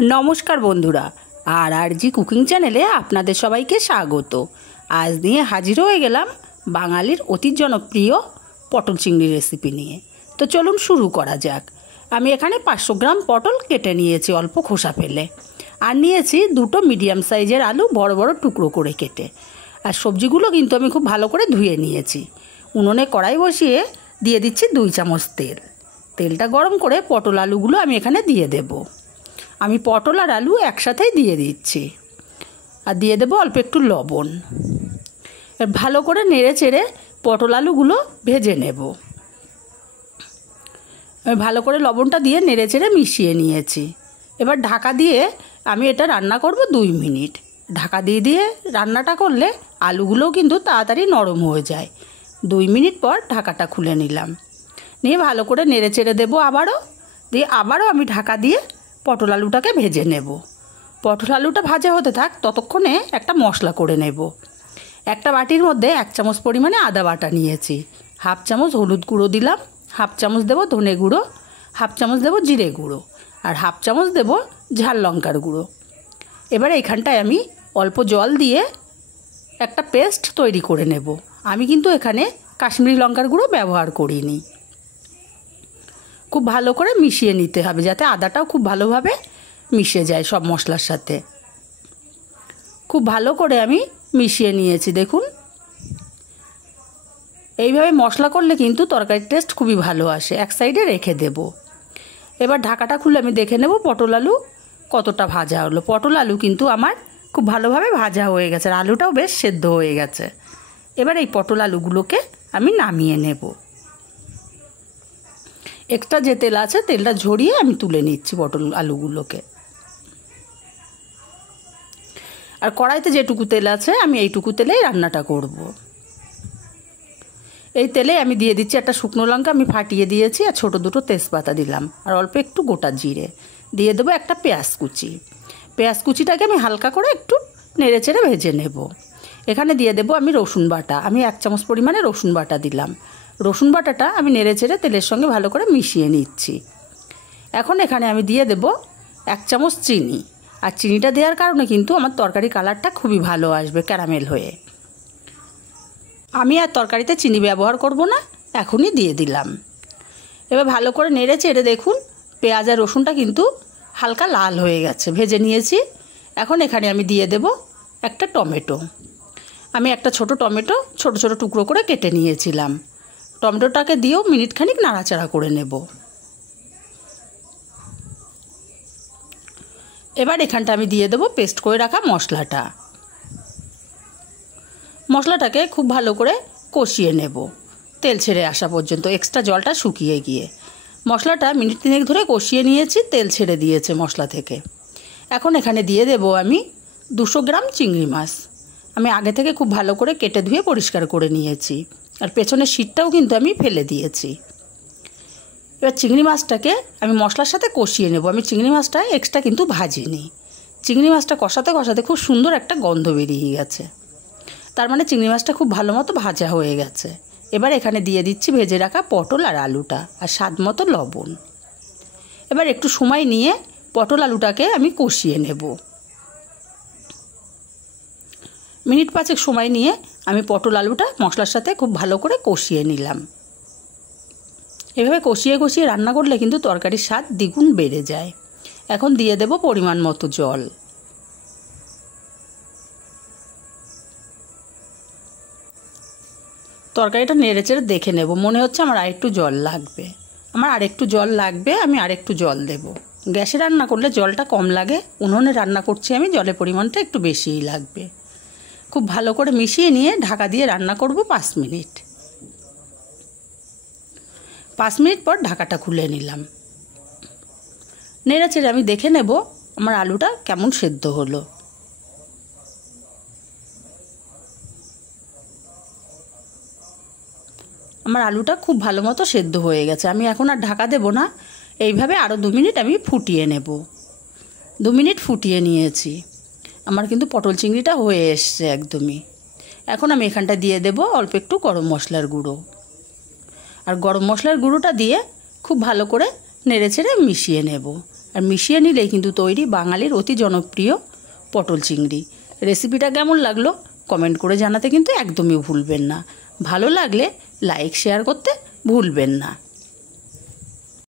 नमस्कार बंधुरा RG cooking चैनेले आपनादेर सबाइके स्वागत। आज निये हाजिर हो गेलाम बांगालिर अति जनप्रिय पटल चिंगड़ी रेसिपि निये। तो चलुन शुरू करा जाक। आमी एखाने 500 ग्राम पटल केटे नियेछि अल्प खोसा फेले, आर नियेछि दुटो मिडियाम साइजेर आलू बड़ बड़ टुकरो करे केटे। आर सब्जिगुलो किन्तु आमी खूब भालो करे धुए नियेछि। उनुने कड़ाई बसिए दिए दिচ্ছি 2 চামচ तेल। तेलटा गरम करे पटल आलूगुलो आमी एखाने दिए देब। আমি পটল আর আলু একসাথেই দিয়ে দিচ্ছি আর দিয়ে দেব অল্প একটু লবণ। ভালো করে নেড়ে চেড়ে পটল আলুগুলো ভেজে নেব। ভালো করে লবণটা দিয়ে নেড়ে চেড়ে মিশিয়ে নিয়েছি। এবার ঢাকা দিয়ে আমি এটা রান্না করব 2 মিনিট। ঢাকা দিয়ে দিয়ে রান্নাটা করলে আলুগুলোও কিন্তু তাড়াতাড়ি নরম হয়ে যায়। 2 মিনিট পর ঢাকাটা খুলে নিলাম, নিয়ে ভালো করে নেড়ে চেড়ে দেবো আবারও। দিয়ে আবারও আমি ঢাকা দিয়ে पटल आलूटाके भेजे नेब। पटल आलूटा भाजा होते थाक ततक्षणे एक मशला करे नेब। एक बाटिर मध्य 1 चामच परिमाणे आदा बाटा नियेछि, हाफ चामच हलुद गुड़ो दिलाम, हाफ चामच देव धने गुड़ो, हाफ चामच देव जिरे गुड़ो और हाफ चामच देव झाल लंकार गुड़ो। एबारे एखानटाय आमी अल्प जल दिए एक पेस्ट तैरी करे नेब। आमी किन्तु एखाने काश्मीरी लंकार गुड़ो व्यवहार करिनी। खूब भालो करे मिशिए निते हबे जाते आदाटाও खूब भालोभाবে मिशे जाए सब मशलार साथे। खूब भालो करे आमी मिशिए निয়েছি देखुन। এইভাবে মশলা করলে কিন্তু তরকারির টেস্ট খুবই ভালো আসে। এক সাইডে রেখে দেব। এবার ঢাকাটা খুলে আমি দেখে নেব পটল আলু কতটা ভাজা হলো। পটল আলু কিন্তু আমার খুব ভালোভাবে ভাজা হয়ে গেছে আর আলুটাও বেশ সেদ্ধ হয়ে গেছে। এবার এই পটল আলুগুলোকে আমি নামিয়ে নেব। एक्सट्रा जे तेल आछे तेलटा झरिए आमी तुले निচ্ছি पटल आलूगुलोके। और कड़ाईते जेटुकु तेल आछे आमी एइटुकु तेलेई रान्नाटा करब। এই তেলে আমি দিয়ে দিচ্ছি একটা শুকনো লঙ্কা আমি ফাটিয়ে দিয়েছি আর ছোট দুটো তেজপাতা দিলাম আর অল্প একটু গোটা জিরে দিয়ে দেব। একটা পেঁয়াজ কুচি, পেঁয়াজ কুচিটাকে আমি হালকা করে একটু নেড়ে চেড়ে ভেজে নেব। এখানে দিয়ে দেব আমি রসুন বাটা, আমি 1 চামচ পরিমাণে রসুন বাটা দিলাম। রসুন বাটাটা আমি নেড়ে চেড়ে তেলের সঙ্গে ভালো করে মিশিয়ে নিচ্ছি। এখন এখানে আমি দিয়ে দেব 1 চামচ চিনি। আর চিনিটা দেওয়ার কারণে কিন্তু আমার তরকারি কালারটা খুবই ভালো আসবে ক্যারামেল হয়ে। আমি আর তরকারিতে চিনি ব্যবহার করব না, এখনই দিয়ে দিলাম। এবার ভালো করে নেড়ে চেড়ে দেখুন পেঁয়াজ আর রসুনটা কিন্তু হালকা লাল হয়ে গেছে, ভেজে নিয়েছি। এখন এখানে আমি দিয়ে দেব একটা টমেটো। আমি একটা ছোট টমেটো ছোট ছোট টুকরো করে কেটে নিয়েছিলাম। টমেটোটাকে দিয়েও মিনিট খানিক নাড়াচাড়া করে নেব। এবার এখানটা আমি দিয়ে দেব পেস্ট করে রাখা মশলাটা। মশলাটাকে খুব ভালো করে কষিয়ে নেব তেল ছেড়ে আসা পর্যন্ত, এক্সট্রা জলটা শুকিয়ে গিয়ে। মশলাটা মিনিট 3 ধরে কষিয়ে নিয়েছি, তেল ছেড়ে দিয়েছে মশলা থেকে। এখন এখানে দিয়ে দেব আমি 200 গ্রাম চিংড়ি মাছ। আমি আগে থেকে খুব ভালো করে কেটে ধুয়ে পরিষ্কার করে নিয়েছি আর পেছনের শীটটাও কিন্তু আমি ফেলে দিয়েছি। এবার চিংড়ি মাছটাকে আমি মশলার সাথে কষিয়ে নেব। আমি চিংড়ি মাছটা এক্সট্রা কিন্তু ভাজিনি। চিংড়ি মাছটা কষাতে কষাতে খুব সুন্দর একটা গন্ধ বেরিয়ে গেছে, তার মানে চিংড়ি মাছটা খুব ভালো মতো ভাজা হয়ে গেছে। এবার এখানে দিয়ে দিচ্ছি ভেজে রাখা পটল আর আলুটা আর স্বাদ মতো লবণ। এবার একটু সময় নিয়ে পটল আলুটাকে আমি কষিয়ে নেব। মিনিট 5 সময় নিয়ে আমি পটল আলুটা মশলার সাথে খুব ভালো করে কষিয়ে নিলাম। এভাবে কষিয়ে কষিয়ে রান্না করলে কিন্তু তরকারির স্বাদ দ্বিগুণ বেড়ে যায়। এখন দিয়ে দেব পরিমাণ মতো জল। তরকারিটা নেড়ে চেড়ে দেখে নেব, মনে হচ্ছে আমার আরেকটু জল লাগবে। আমার আরেকটু জল লাগবে, আমি আরেকটু জল দেব। গ্যাসে রান্না করলে জলটা কম লাগে, উনুনে রান্না করছি আমি, জলের পরিমাণটা একটু বেশিই লাগবে। খুব ভালো করে মিশিয়ে নিয়ে ঢাকা দিয়ে রান্না করব 5 মিনিট। 5 মিনিট পর ঢাকাটা খুলে নিলাম। নেড়ে চেড়ে আমি দেখে নেব আমার আলুটা কেমন সেদ্ধ হলো। আমার আলুটা খুব ভালো মতো সেদ্ধ হয়ে গেছে। আমি এখন আর ঢাকা দেব না, এইভাবে আরও 2 মিনিট আমি ফুটিয়ে নেব। 2 মিনিট ফুটিয়ে নিয়েছি। আমার কিন্তু পটল চিংড়িটা হয়ে এসছে একদমই। এখন আমি এখানটা দিয়ে দেব অল্প একটু গরম মশলার গুঁড়ো। আর গরম মশলার গুঁড়োটা দিয়ে খুব ভালো করে নেড়ে চেড়ে মিশিয়ে নেব। আর মিশিয়ে নিলেই কিন্তু তৈরি বাঙালির অতি জনপ্রিয় পটল চিংড়ি। রেসিপিটা কেমন লাগলো কমেন্ট করে জানাতে কিন্তু একদমই ভুলবেন না। ভালো লাগলে লাইক শেয়ার করতে ভুলবেন না।